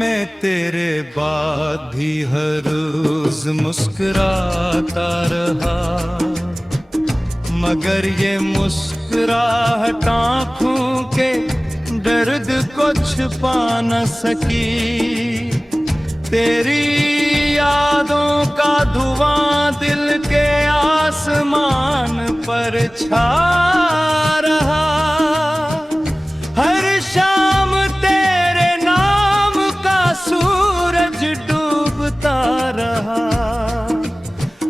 मैं तेरे बाद भी हर रोज मुस्कुराता रहा, मगर ये मुस्कुराहट आँखों के दर्द को छुपा न सकी। तेरी यादों का धुआं दिल के आसमान पर छा रहा। हर शाम तेरे नाम का सूरज डूबता रहा,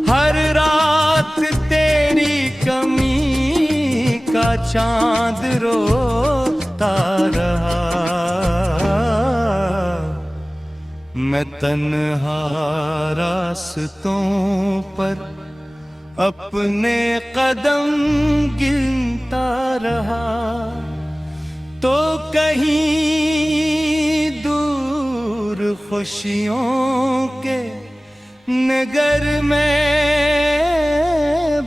हर रात तेरी कमी का चांद रोता रहा। मैं तन्हा रास्तों पर अपने कदम गिनता रहा, तो कहीं दूर खुशियों के नगर में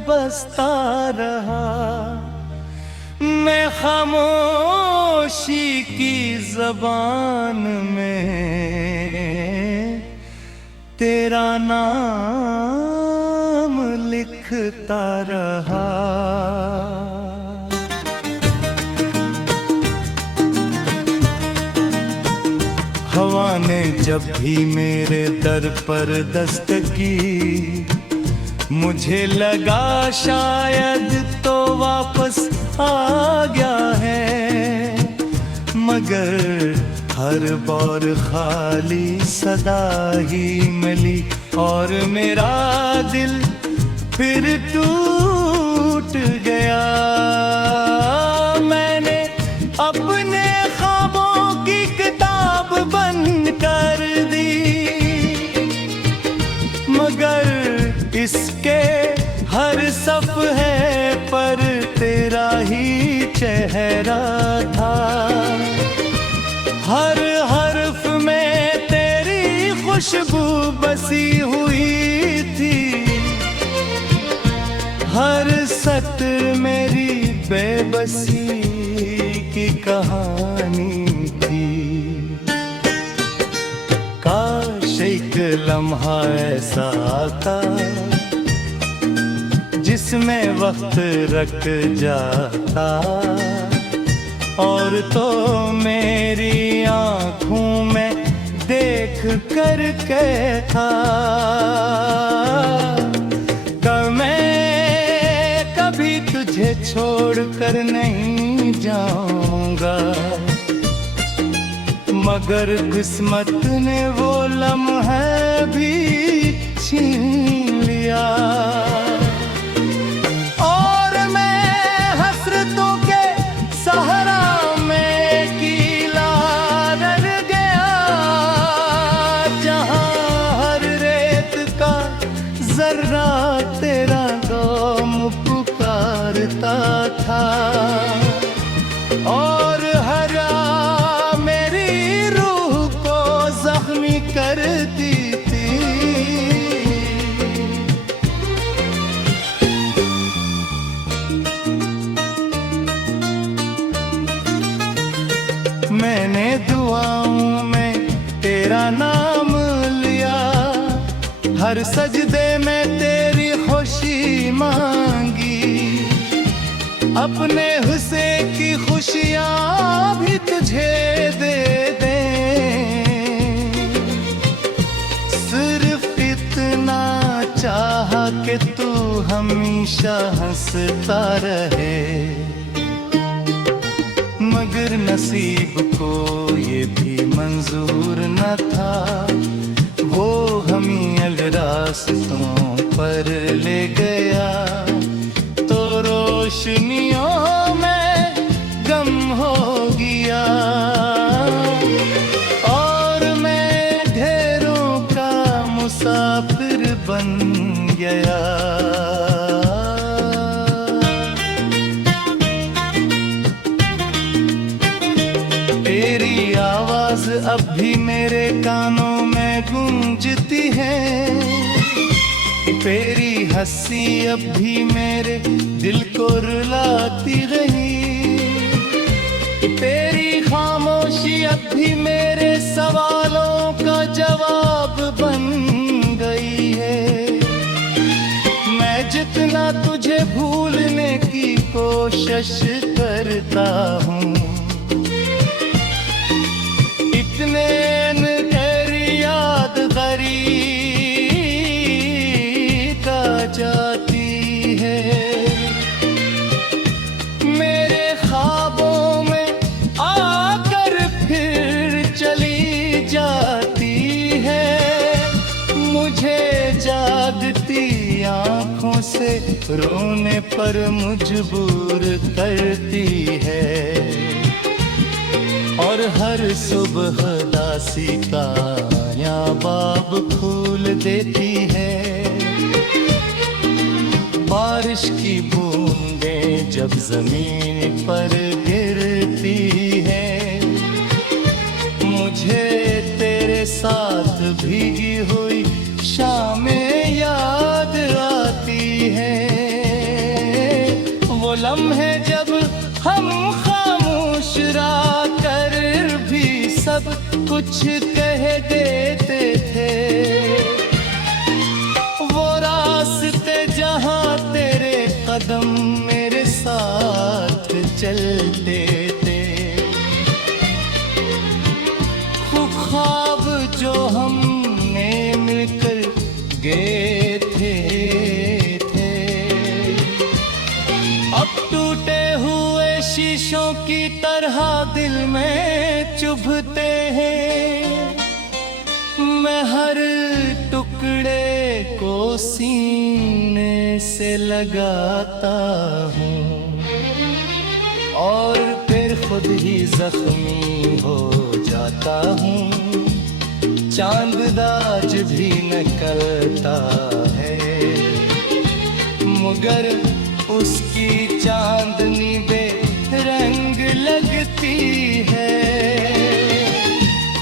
बसता रहा। मैं खामोशी की ज़बान में तेरा नाम लिखता रहा। हवा ने जब भी मेरे दर पर दस्तक की, मुझे लगा शायद तो वापस आ गया है, मगर हर बार खाली सदा ही मिली और मेरा दिल फिर टूट गया। मैंने अपने ख्वाबों की किताब बंद कर दी, मगर इसके हर सफ़हे पर तेरा ही चेहरा था। हर हर्फ में तेरी खुशबू बसी हुई थी, हर सत्र मेरी बेबसी की कहानी थी। काश एक लम्हा ऐसा आता जिसमें वक्त रख जाता, और तो मेरी आँखों में देख कर कहता, कब मैं कभी तुझे छोड़ कर नहीं जाऊंगा, मगर किस्मत ने वो लम्हा भी छीन लिया। तेरा गम पुकारता था, और हरा मेरी रूह को जख्मी करती थी। मैंने दुआओं में तेरा नाम लिया, हर सजदे में तेरी खुशी मांगी, अपने हुस्से की खुशियाँ भी तुझे दे दें। सिर्फ इतना चाहा कि तू हमेशा हंसता रहे, मगर नसीब को ये भी मंजूर न था। वो हमें अगर रास्तों पर ले गया, तो रोशनियों में गम हो गया, और मैं ढेरों का मुसाफिर बन गया। तेरी आवाज अब भी मेरे कानों में गूंजती है, तेरी हंसी अब भी मेरे दिल को रुलाती रही, तेरी खामोशी अब भी मेरे सवालों कोशिश करता हूँ। इतने गहरी याद गरीब आ जाती है, मेरे ख्वाबों में आकर फिर चली जाती है। मुझे जागती आँखों से रोने पर मजबूर करती है, और हर सुबह दासी का या बाब फूल देती है। बारिश की बूंदें जब जमीन पर गिरती है, मुझे तेरे साथ भीगी हुई शामें याद आती है। वो लम्हे जब हम खामोश रहा कर भी सब कुछ कह देते थे। वो रास्ते जहाँ तेरे कदम मेरे साथ चलते थे, वो ख्वाब जो हमने मिलकर गए थे, अब टूटे हुए शीशों की तरह दिल में चुभते हैं। मैं हर टुकड़े को सीने से लगाता हूँ, और फिर खुद ही जख्मी हो जाता हूँ। चांद आज भी निकलता है, मगर उसकी चांदनी बेरंग लगती है।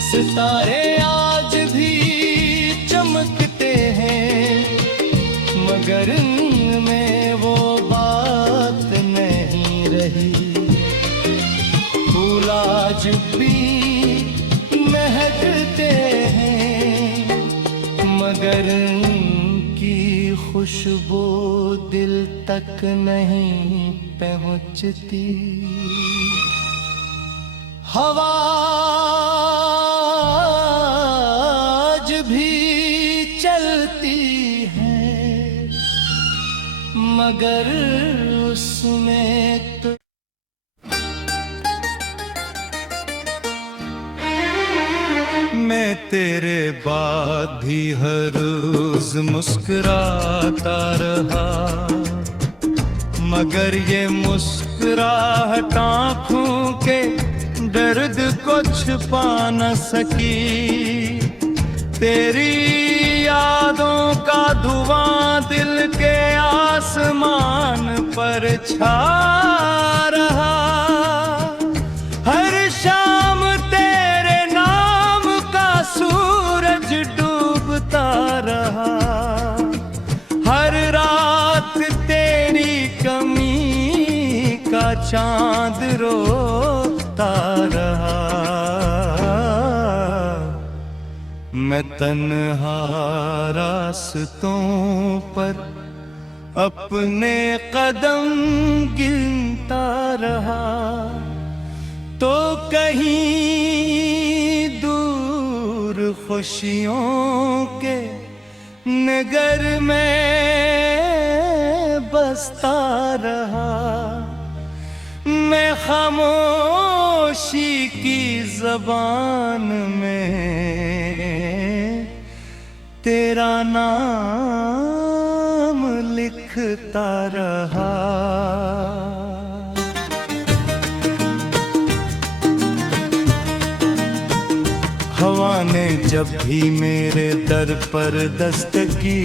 सितारे आज भी चमकते हैं, मगर उनमें वो बात नहीं रही। फूल आज भी महकते हैं, मगर उनकी खुशबू दिल तक नहीं पहुंचती। हवा आज भी चलती है, मगर उसमें तो मैं तेरे बाद भी हर रोज मुस्कुराता रहा, मगर ये मुस्कुराहट आँखों के दर्द को छुपा न सकी। तेरी यादों का धुआं दिल के आसमान पर छा रहा। हर शाम तेरे नाम का सूरज डूबता रहा, हर रात तेरी कमी का चांद रोता रहा। मैं तन्हा रास्तों पर अपने कदम गिनता रहा, तो कहीं दूर खुशियों के नगर में बसता रहा। मैं खामोशी की ज़बान में तेरा नाम लिखता रहा। हवा ने जब भी मेरे दर पर दस्तक की,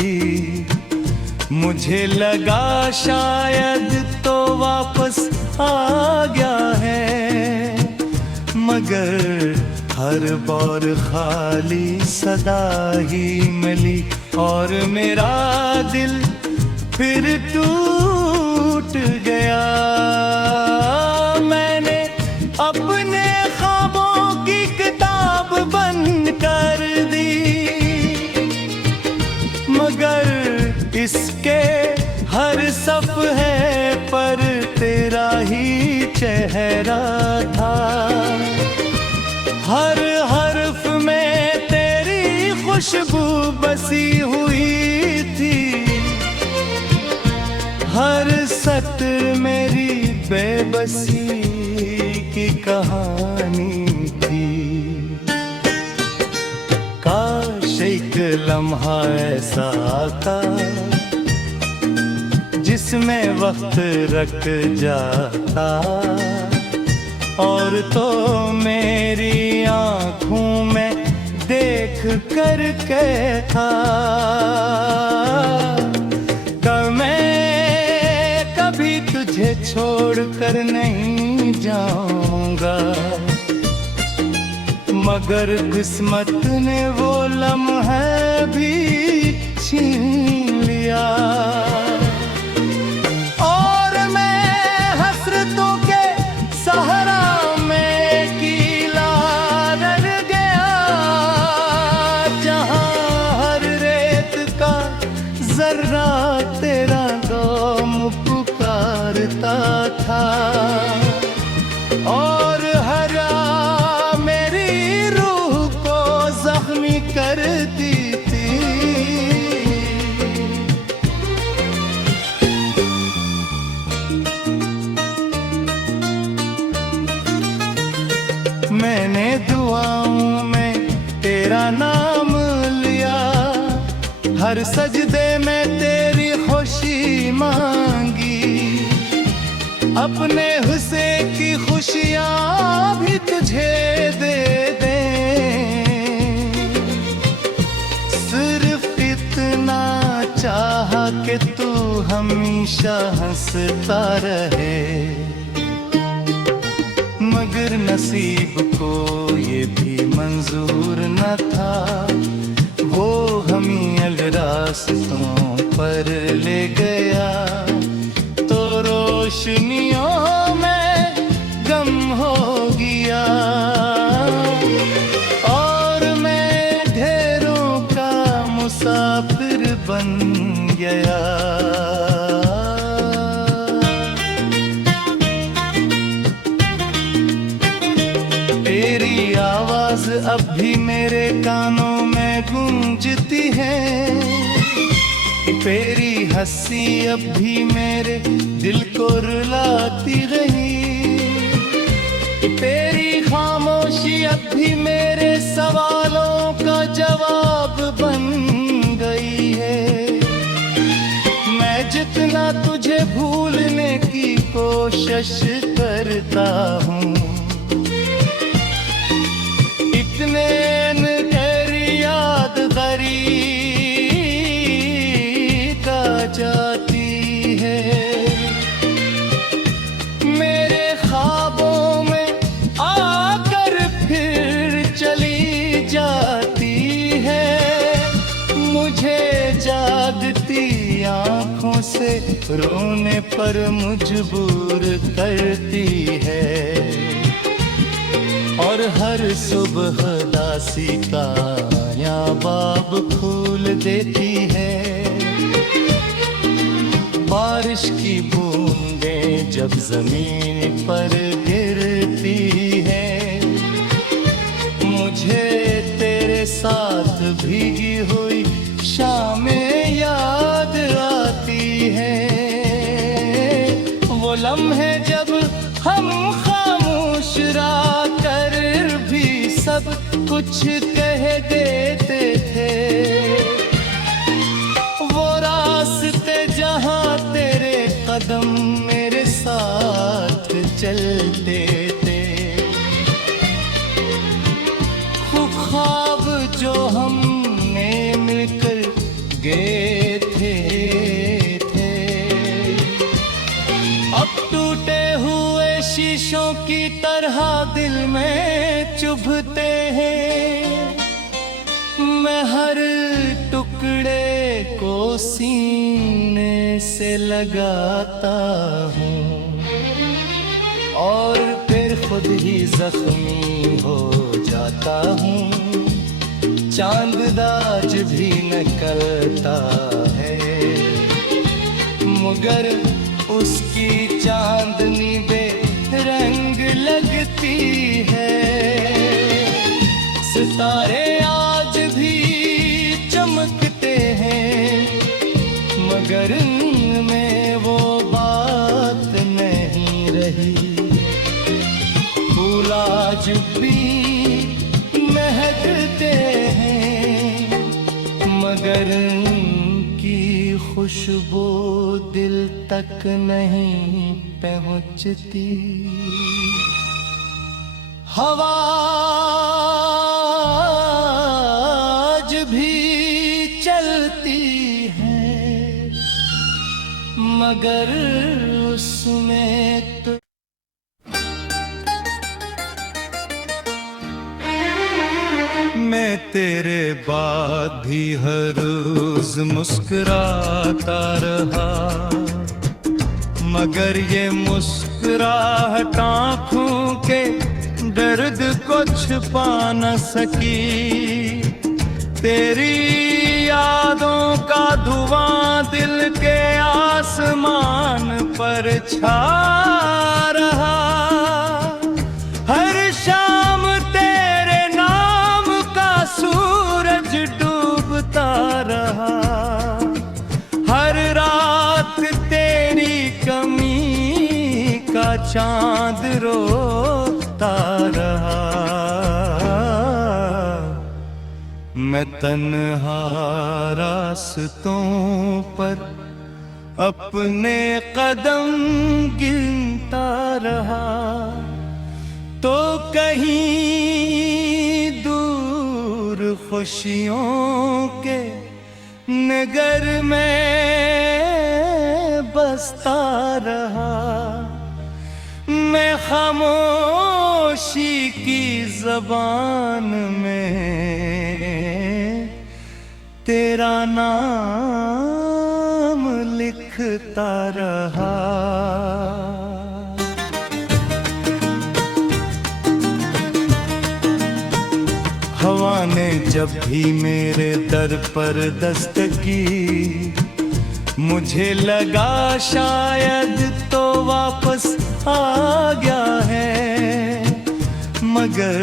मुझे लगा शायद तो वापस आ गया है, मगर हर बार खाली सदा ही मिली और मेरा दिल फिर टूट गया। मैंने अपने ख्वाबों की किताब बंद कर दी, मगर इसके हर सफ़हे पर तेरा चेहरा था। हर हर्फ में तेरी खुशबू बसी हुई थी, हर सत्र मेरी बेबसी की कहानी थी। काश एक लम्हा ऐसा आता जिसमें वक्त रख जाता, और तो मेरी आँखों में देख कर कहता, कब मैं कभी तुझे छोड़ कर नहीं जाऊंगा। मगर किस्मत ने वो लम्हा भी छीन लिया, और मैं हसरतों के सहारा में कीला रह गया, जहां हर रेत का जर्रा तेरा नाम पुकारता था, और हरा मेरी रूह को जख्मी करती थी। मैंने दुआओं में तेरा नाम लिया, हर सजदे में तेरी खुशी मांगी, अपने हुस्से की खुशियाँ भी तुझे दे दें। सिर्फ इतना चाहा कि तू हमेशा हंसता रहे, मगर नसीब को ये भी मंजूर न था, वो हमें अलग रास्तों पर ले गया, तो रोशनियों में गम हो गया, और मैं ढेरों का मुसाफिर बन गया। तेरी आवाज अब भी मेरे कानों में गूंजती है, तेरी हंसी अब भी मेरे दिल को रुलाती रही, तेरी खामोशी अब भी मेरे सवालों का जवाब बन गई है। मैं जितना तुझे भूलने की कोशिश करता हूँ, इतने तेरी याद गरीब जाती है। मेरे ख्वाबों में आकर फिर चली जाती है, मुझे जागती आँखों से रोने पर मजबूर करती है, और हर सुबह दासी का या बाब फूल देती है। बारिश की बूंदें जब जमीन पर गिरती है, मुझे तेरे साथ भीगी हुई शामें याद आती है। वो लम्हे जब हम खामोश रहा कर भी सब कुछ कह देते थे, वो रास्ते जहाँ तेरे कदम मेरे साथ चलते थे, वो ख्वाब जो हमने मिलकर गए थे, अब टूटे हुए शीशों की तरह दिल में चुभते हैं। मैं हर टुकड़े को सीने से लगाता हूँ, और फिर खुद ही जख्मी हो जाता हूँ। चांद आज भी निकलता है, मगर उसकी चांदनी बेरंग आज भी महकते हैं, मगर उनकी खुशबू दिल तक नहीं पहुंचती। हवा आज भी चलती है, मगर उसमें तो मैं तेरे बाद भी हर रोज मुस्कुराता रहा, मगर ये मुस्कुराहट आँखों के दर्द को छुपा न सकी। तेरी यादों का धुआं दिल के आसमान पर छा रहा। हर शाम तेरे नाम का सूरज डूबता रहा, हर रात तेरी कमी का चांद रोता रहा। मैं तन्हा रास्तों पर अपने कदम गिनता रहा, तो कहीं दूर खुशियों के नगर में बसता रहा। मैं खामोशी की ज़बान में तेरा नाम लिखता रहा। हवा ने जब भी मेरे दर पर दस्तक की, मुझे लगा शायद तो वापस आ गया है, मगर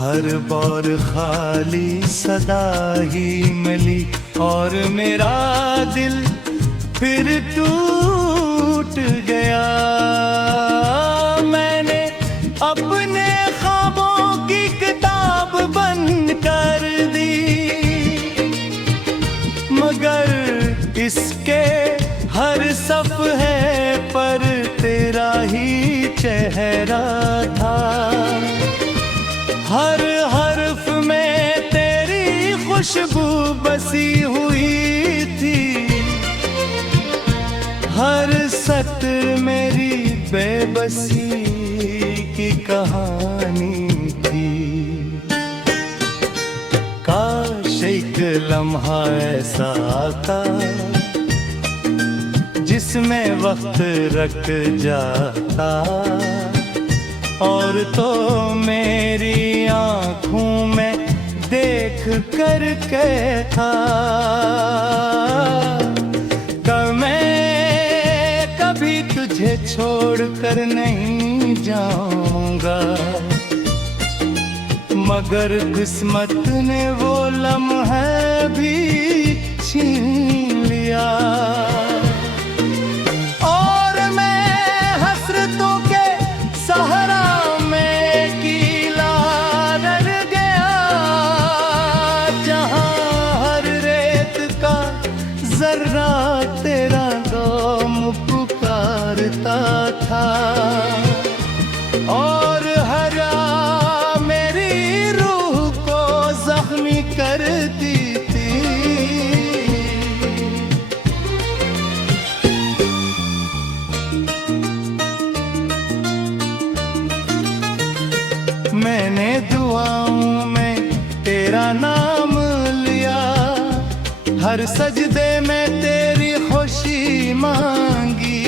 हर बार खाली सदा ही मिली और मेरा दिल फिर टूट गया। मैंने अपने ख्वाबों की किताब बंद कर दी, मगर इसके हर सफ़हे पर तेरा ही चेहरा था। हर हर्फ में तेरी खुशबू बसी हुई थी, हर सत्र मेरी बेबसी की कहानी थी। काश एक लम्हा ऐसा आता जिसमें वक्त रख जाता, और तो मेरी आँखों में देख कर कहता, कब मैं कभी तुझे छोड़ कर नहीं जाऊंगा। मगर किस्मत ने वो लम्हा भी छीन लिया, और मैं हसरतों के सहारा में कीला रह गया, जहां हर रेत का जर्रा तेरा नाम पुकारता था, और हरा मेरी रूह को जख्मी करती थी। मैंने दुआओं में तेरा नाम लिया, हर सजदे में तेरी खुशी मांगी,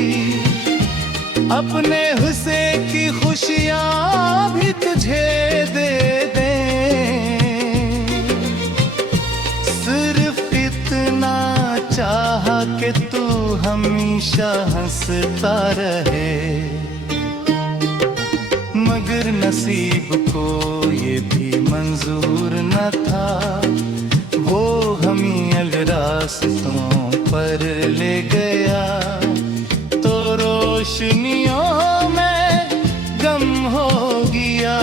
अपने हुस्से की खुशियाँ भी तुझे दे दें। सिर्फ इतना चाहा कि तू हमेशा हंसता रहे, मगर नसीब को ये भी मंजूर न था। वो हमें अलग रास्तों पर ले गया, तो रोशनियों में गम हो गया।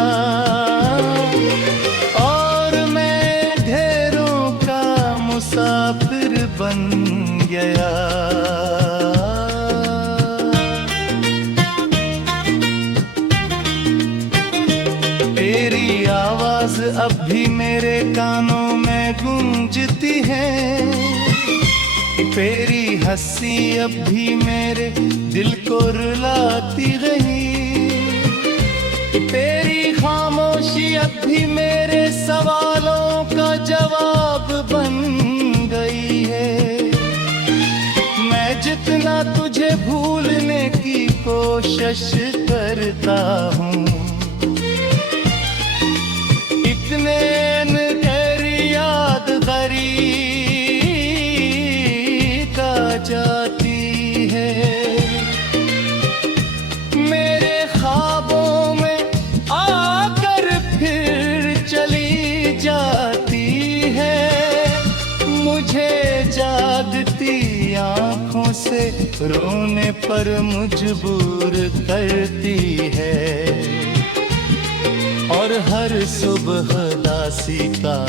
भी मेरे कानों में गूंजती है, तेरी हंसी अब भी मेरे दिल को रुलाती रही, तेरी खामोशी अब भी मेरे सवालों का जवाब बन गई है। मैं जितना तुझे भूलने की कोशिश करता हूँ, इतने तेरी याद गरीब का जाती है। मेरे ख्वाबों में आकर फिर चली जाती है, मुझे जागती आँखों से रोने पर मजबूर करती है, और हर सुबह दासी का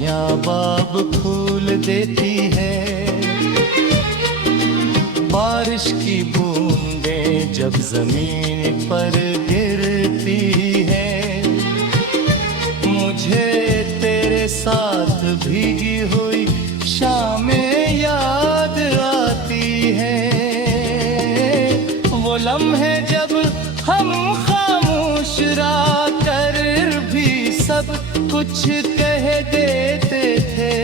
या बाब फूल देती है। बारिश की बूंदें जब जमीन पर गिरती है, मुझे तेरे साथ भीगी हुई शामें याद आती है। वो लम्हे जब हम खामोश रहा कर भी सब कुछ कह देते थे,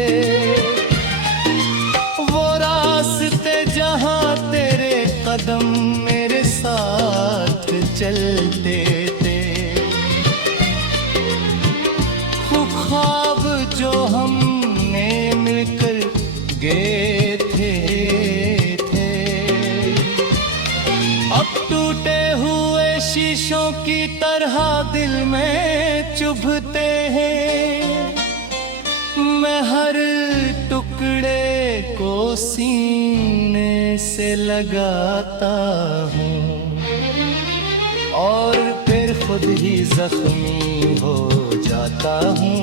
वो रास्ते जहाँ तेरे कदम मेरे साथ चलते थे, वो ख्वाब जो हमने मिलकर गए थे, अब टूटे हुए शीशों की तरह दिल में चुभते हैं। मैं हर टुकड़े को सीने से लगाता हूँ, और फिर खुद ही जख्मी हो जाता हूँ।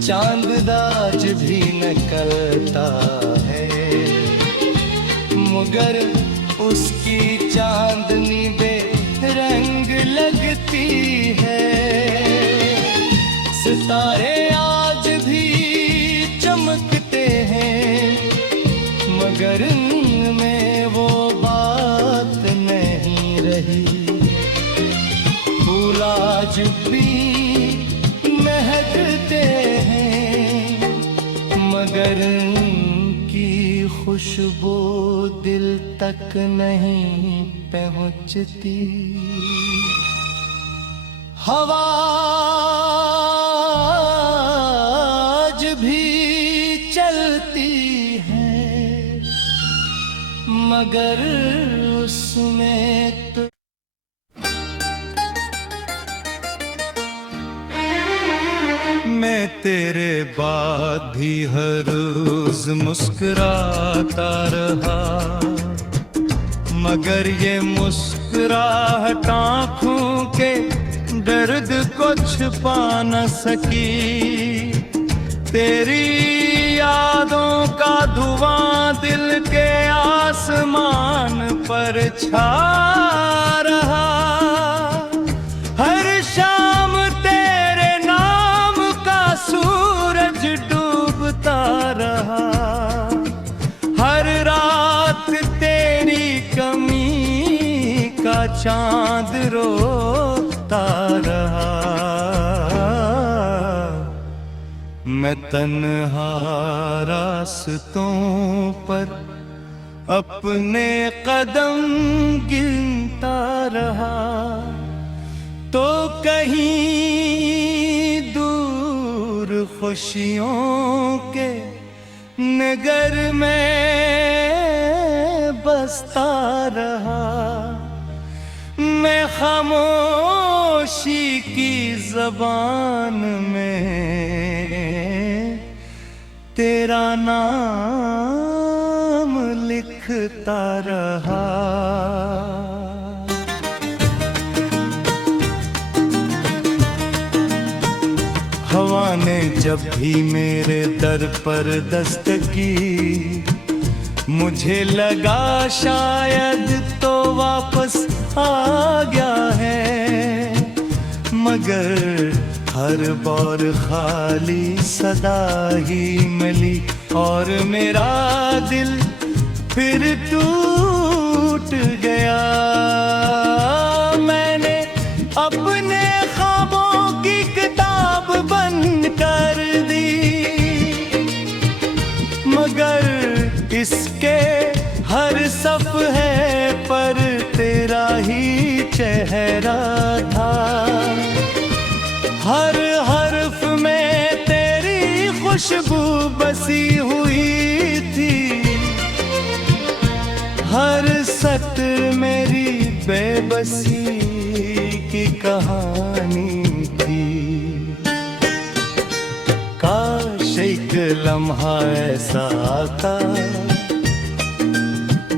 चांद आज भी निकलता है, मगर उसकी चांदनी बेरंग लगती है। सितारे आज भी चमकते हैं, मगर उनमें वो बात नहीं रही। फूल आज भी महकते हैं, मगर उनकी खुशबू दिल तक नहीं पहुंचती। हवा आज भी चलती है, मगर उसमें तो मैं तेरे बाद भी हर रोज मुस्कुराता रहा, मगर ये मुस्कुराहट आँखों के दर्द को छुपा न सकी। तेरी यादों का धुआं दिल के आसमान पर छा रहा। हर शाम तेरे नाम का सूरज डूबता रहा, हर रात तेरी कमी का चांद रोता रहा। मैं तन्हा रास्तों पर अपने कदम गिनता रहा, तो कहीं दूर खुशियों के नगर में बसता रहा। मैं खामोशी की ज़बान में तेरा नाम लिखता रहा। हवा ने जब भी मेरे दर पर दस्तक की, मुझे लगा शायद तो वापस आ गया है, मगर हर बौर खाली सदा ही मिली और मेरा दिल फिर टूट गया। मैंने अपने ख्वाबों की किताब बंद कर दी, मगर इसके हर सफ़हे पर तेरा ही चेहरा था। हर हर्फ में तेरी खुशबू बसी हुई थी, हर सत्र मेरी बेबसी की कहानी थी। काश एक लम्हा ऐसा आता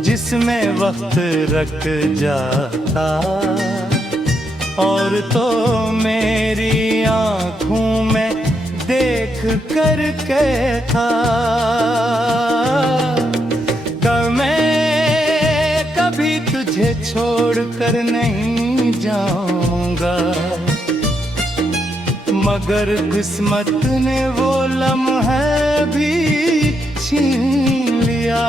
जिसमें वक्त रख जाता और तो मेरी आँखों में देख कर कहता कि मैं कभी तुझे छोड़ कर नहीं जाऊंगा। मगर किस्मत ने वो लम्हा भी छीन लिया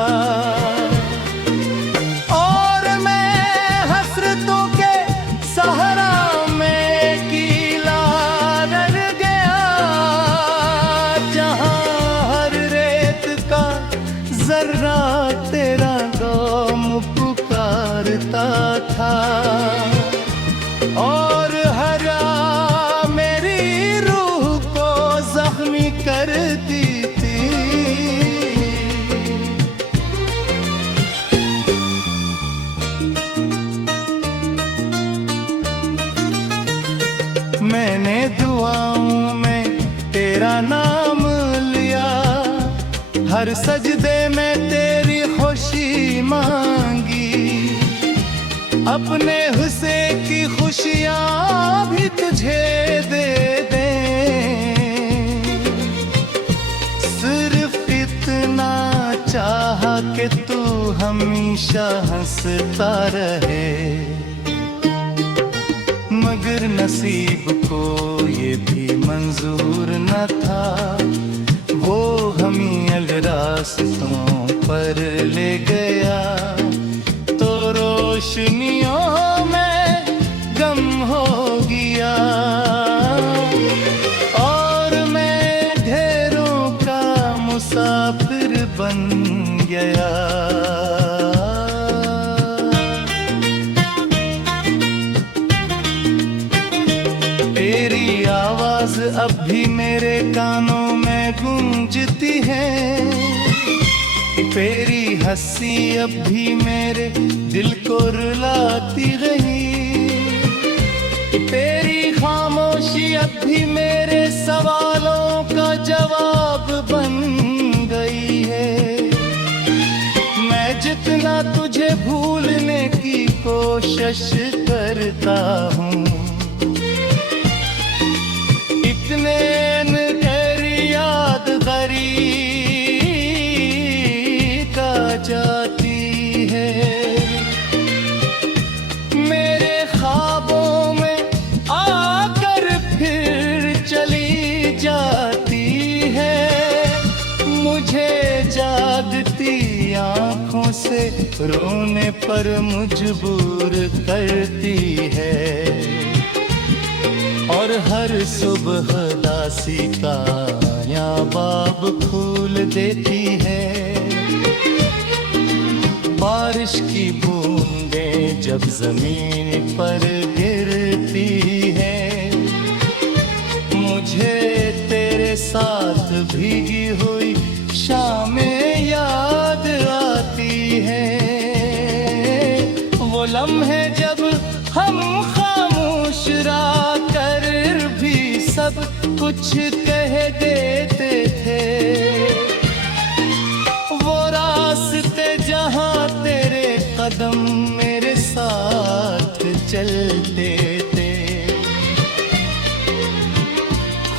और मैं हसरतों के सहारा में कीला रह गया, जहां हर रेत का जर्रा तेरा नाम पुकारता था और हरा मेरी रूह को जख्मी करती थी। मैंने दुआओं में तेरा नाम लिया, हर सजदे में तेरी खुशी मांगी, अपने हुस्से की खुशियाँ भी तुझे दे दें। सिर्फ इतना चाहा कि तू हमेशा हंसता रहे, मगर नसीब को ये भी मंजूर न था। वो हमें अगर रास्तों पर ले गया तो रोशनियों में गम हो गया और मैं ढेरों का मुसाफिर बन गया। तेरी आवाज अब भी मेरे कानों में गूंजती है, तेरी हंसी अब भी मेरे दिल को रुलाती रही, तेरी खामोशी अब भी मेरे सवालों का जवाब बन गई है। मैं जितना तुझे भूलने की कोशिश करता हूँ, इतने तेरी याद गरीब का जाती है। मेरे ख्वाबों में आकर फिर चली जाती है, मुझे जागती आँखों से रोने पर मजबूर करती है और हर सुबह दासी का या बाब फूल देती है। बारिश की बूंदें जब जमीन पर गिरती है, मुझे तेरे साथ भीगी हुई शामें याद आती है। वो लम्हे जब हम खामोश रहा कर भी सब कुछ कह देते थे, वो रास्ते जहां तेरे कदम मेरे साथ चलते थे,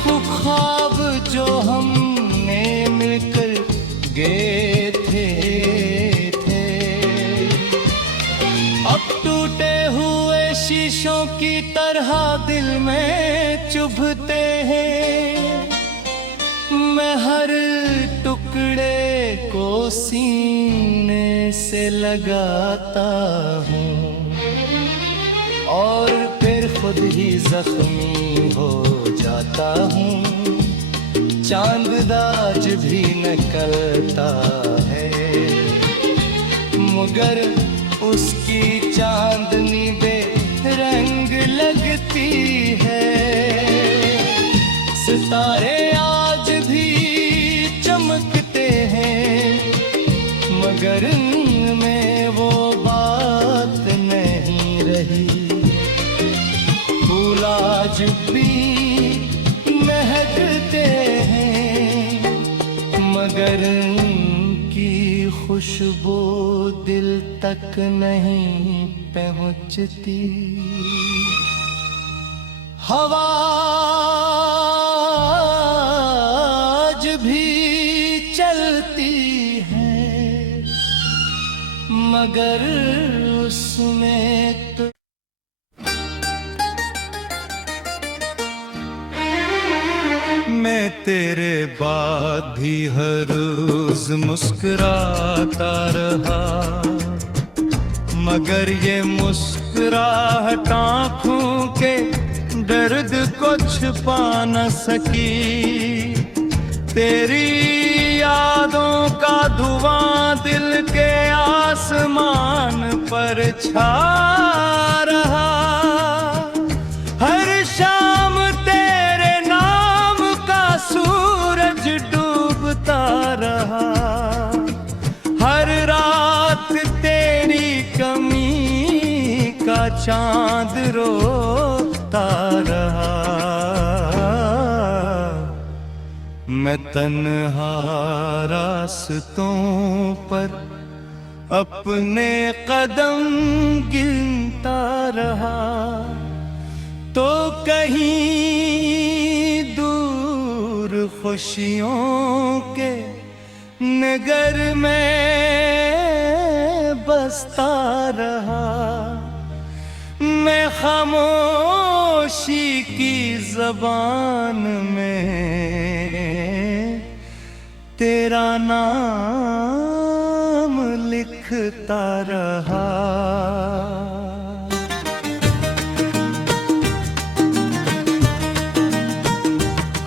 वो ख्वाब जो हमने मिलकर गए थे, अब टूटे हुए शीशों की तरह तरह दिल में चुभते हैं। मैं हर टुकड़े को सीने से लगाता हूँ और फिर खुद ही जख्मी हो जाता हूँ। चांद आज भी निकलता है मगर उसकी चांदनी बेरंग लगती है। सितारे आज भी चमकते हैं मगर उनमें वो बात नहीं रही। फूल आज भी महकते हैं मगर उनकी खुशबू दिल तक नहीं पहुंचती। हवा आज भी चलती है मगर उसमें तो मैं तेरे बाद भी हर रोज मुस्कुराता रहा मगर ये मुस्कुराहट आँखों के दर्द को छुपा न सकी। तेरी यादों का धुआं दिल के आसमान पर छा रहा। हर शाम तेरे नाम का सूरज डूबता रहा। हर रात तेरी कमी का चांद रोता रहा। मैं तन्हा रास्तों पर अपने कदम गिनता रहा तो कहीं दूर खुशियों के नगर में बसता रहा। मैं खामोशी की ज़बान में तेरा नाम लिखता रहा।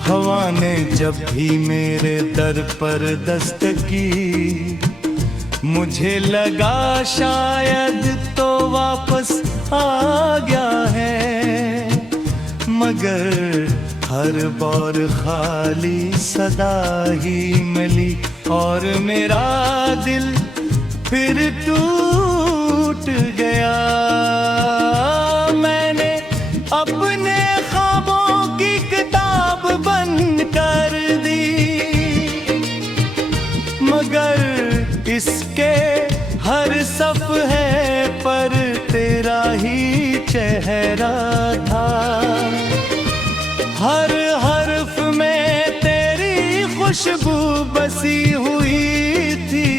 हवा ने जब भी मेरे दर पर दस्तक की मुझे लगा शायद तो वापस आ गया है मगर हर बार खाली सदा ही मिली और मेरा दिल फिर टूट गया। मैंने अपने ख्वाबों की किताब बंद कर दी मगर इसके हर सफ़हे पर तेरा ही चेहरा था। हर हर्फ में तेरी खुशबू बसी हुई थी।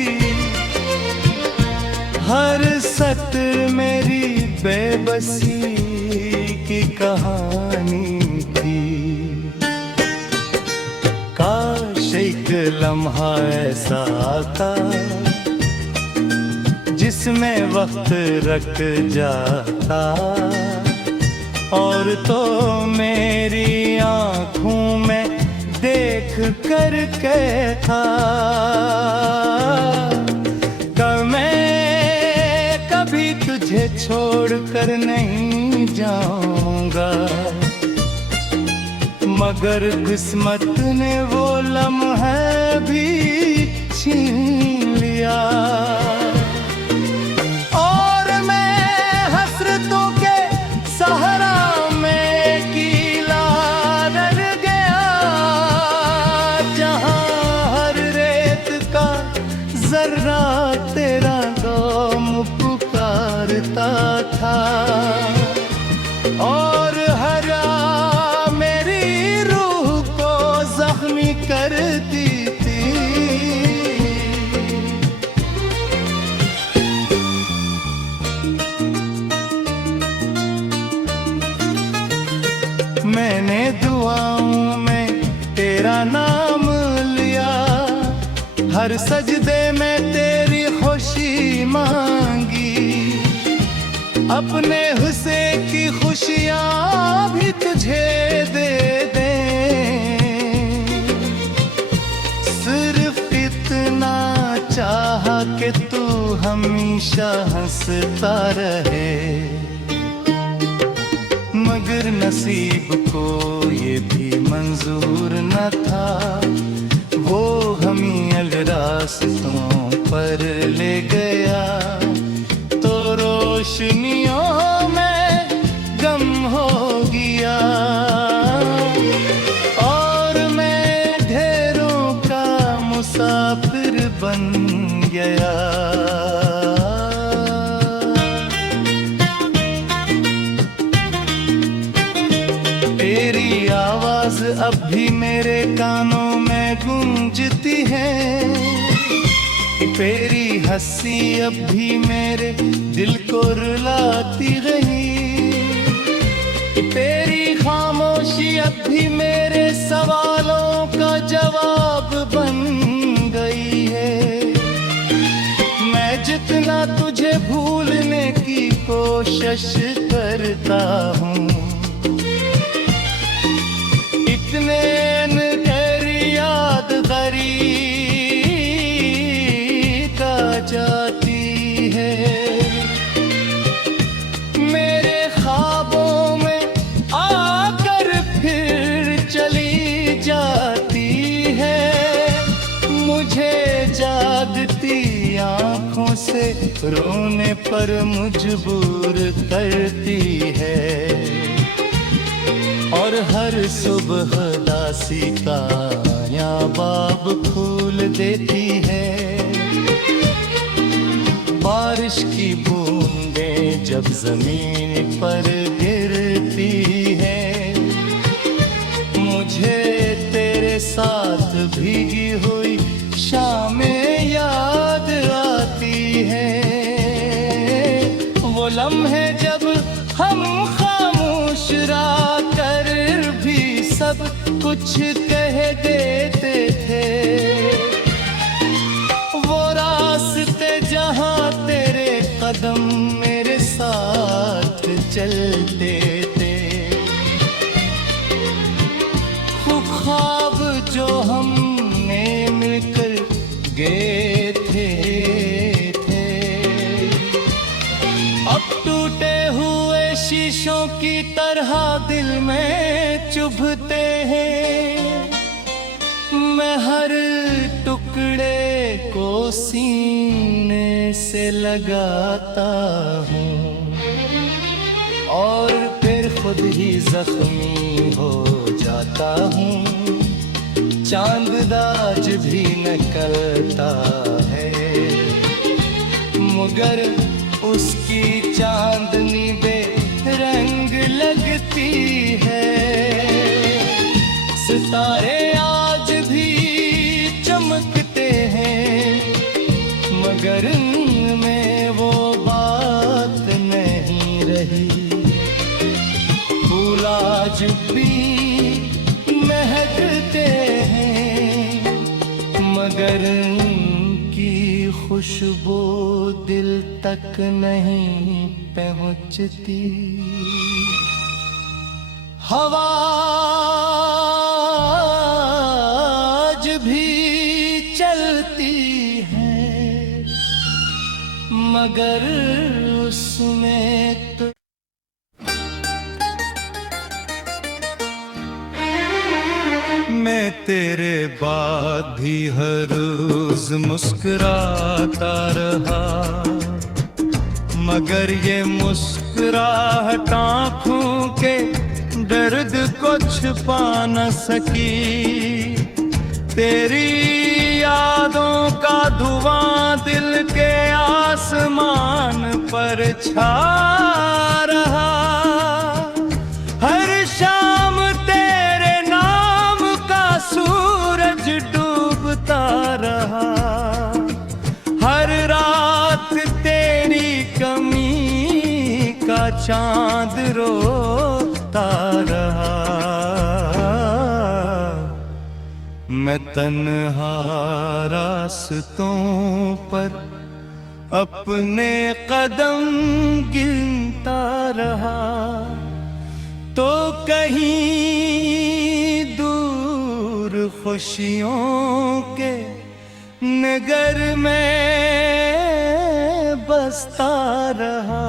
हर सत्र मेरी बेबसी की कहानी थी। काश एक लम्हा ऐसा आता जिसमें वक्त रख जाता और तो मेरी आँखों में देख कर कहता कि मैं कभी तुझे छोड़ कर नहीं जाऊंगा मगर किस्मत ने वो लम्हा भी छीन लिया। तेरा गम पुकारता था और हरा मेरी रूह को जख्मी करती थी। मैंने दुआओं में तेरा नाम लिया, हर सजदे में तेरी खुशी मांगी। अपने हुस्से की खुशियाँ भी तुझे दे दें, सिर्फ इतना चाहा कि तू हमेशा हंसता रहे। मगर नसीब को ये भी मंजूर न था, वो हमें अलग रास्तों पर ले गया। तो रोशनियों में गम हो गया और मैं ढेरों का मुसाफिर बन गया। तेरी आवाज अब भी मेरे कानों में गूंजती है, तेरी हंसी अब भी मेरे दिल को रुलाती रही। तेरी खामोशी अब भी मेरे सवालों का जवाब बन गई है। मैं जितना तुझे भूलने की कोशिश करता हूँ, इतने तेरी याद गरीब जाती है। मेरे ख्वाबों में आकर फिर चली जाती है, मुझे जागती आँखों से रोने पर मजबूर करती है। और हर सुबह दासी का या बाब फूल देती है। बारिश की बूंदें जब जमीन पर गिरती है, मुझे तेरे साथ भीगी हुई शामें याद आती है। वो लम्हे जब हम खामोश रहा कर भी सब कुछ कह देते थे। वो रास्ते जहाँ तेरे कदम मेरे साथ चलते थे, वो ख्वाब जो हमने मिलकर गए थे, अब टूटे हुए शीशों की तरह दिल में चुभते हैं। मैं हर टुकड़े को सीने से लगाता हूँ और फिर खुद ही जख्मी हो जाता हूँ। चांद आज भी निकलता है, मगर उसकी चांदनी बेरंग लगती है। सितारे आज भी चमकते हैं, मगर उनमें वो बात नहीं रही। फूल आज भी महकते हैं, मगर उनकी खुशबू दिल तक नहीं पहुंचती। हवा आज भी चलती है, मगर उसमें तो मैं तेरे बाद भी हर रोज मुस्कुराता रहा, मगर ये मुस्कुराहट आँखों के दर्द को छुपा न सकी। तेरी यादों का धुआं दिल के आसमान पर छा रहा। हर शाम तेरे नाम का सूरज डूबता रहा, हर रात तेरी कमी का चांद रोता रहा। तन्हा रास्तों पर अपने कदम गिनता रहा, तो कहीं दूर खुशियों के नगर में बसता रहा।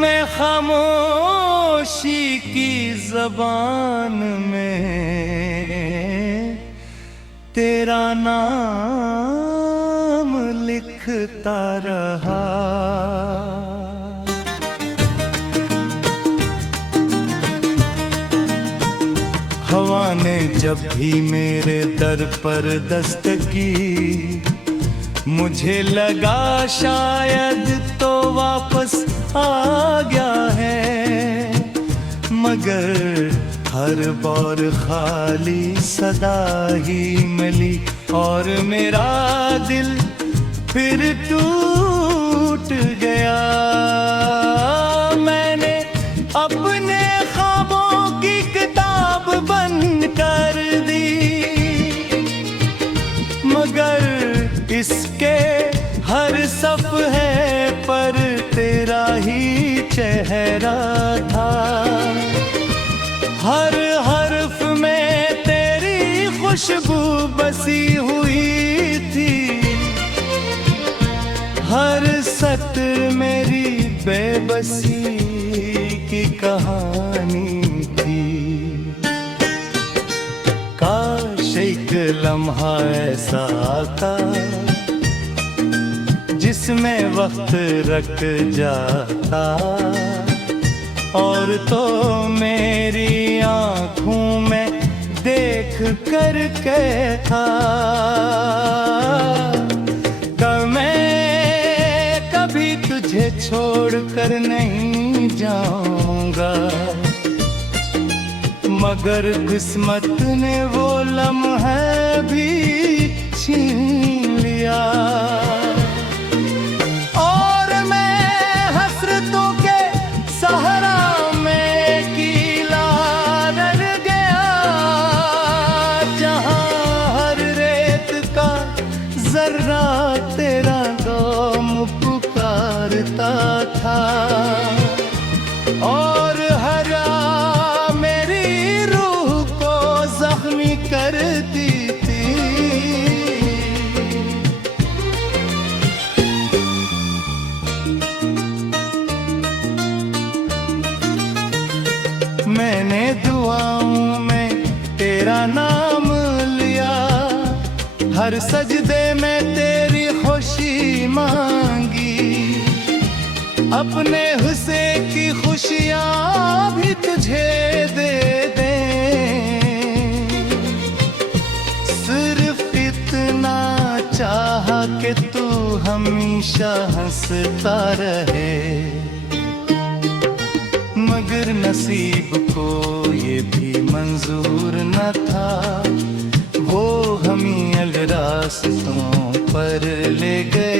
मैं खामोशी की ज़बान में तेरा नाम लिखता रहा। हवा ने जब भी मेरे दर पर दस्तक की, मुझे लगा शायद तो वापस आ गया है, मगर हर बार खाली सदा ही मिली और मेरा दिल फिर टूट गया। मैंने अपने ख्वाबों की किताब बंद कर दी, मगर इसके हर सफ़हे पर तेरा ही चेहरा था। हर हर्फ में तेरी खुशबू बसी हुई थी, हर सत्र मेरी बेबसी की कहानी थी। काश एक लम्हा ऐसा आता जिसमें वक्त रख जाता, और तो मेरी आँखों में देख कर कहता, मैं कभी तुझे छोड़ कर नहीं जाऊंगा। मगर किस्मत ने वो लम्हा भी छीन लिया, और मैं हसरतों के सहारा में कीला रह गया, जहां हर रेत का जर्रा तेरा नाम पुकारता था, और हरा मेरी रूह को जख्मी करती थी। मैंने दुआओं में तेरा नाम लिया, हर सजदे में तेरी खुशी मांगी, अपने हुस्से की खुशियाँ भी तुझे दे दें। सिर्फ इतना चाहा कि तू हमेशा हंसता रहे, मगर नसीब को ये भी मंजूर न था। वो हमें अलग रास्तों पर ले गए।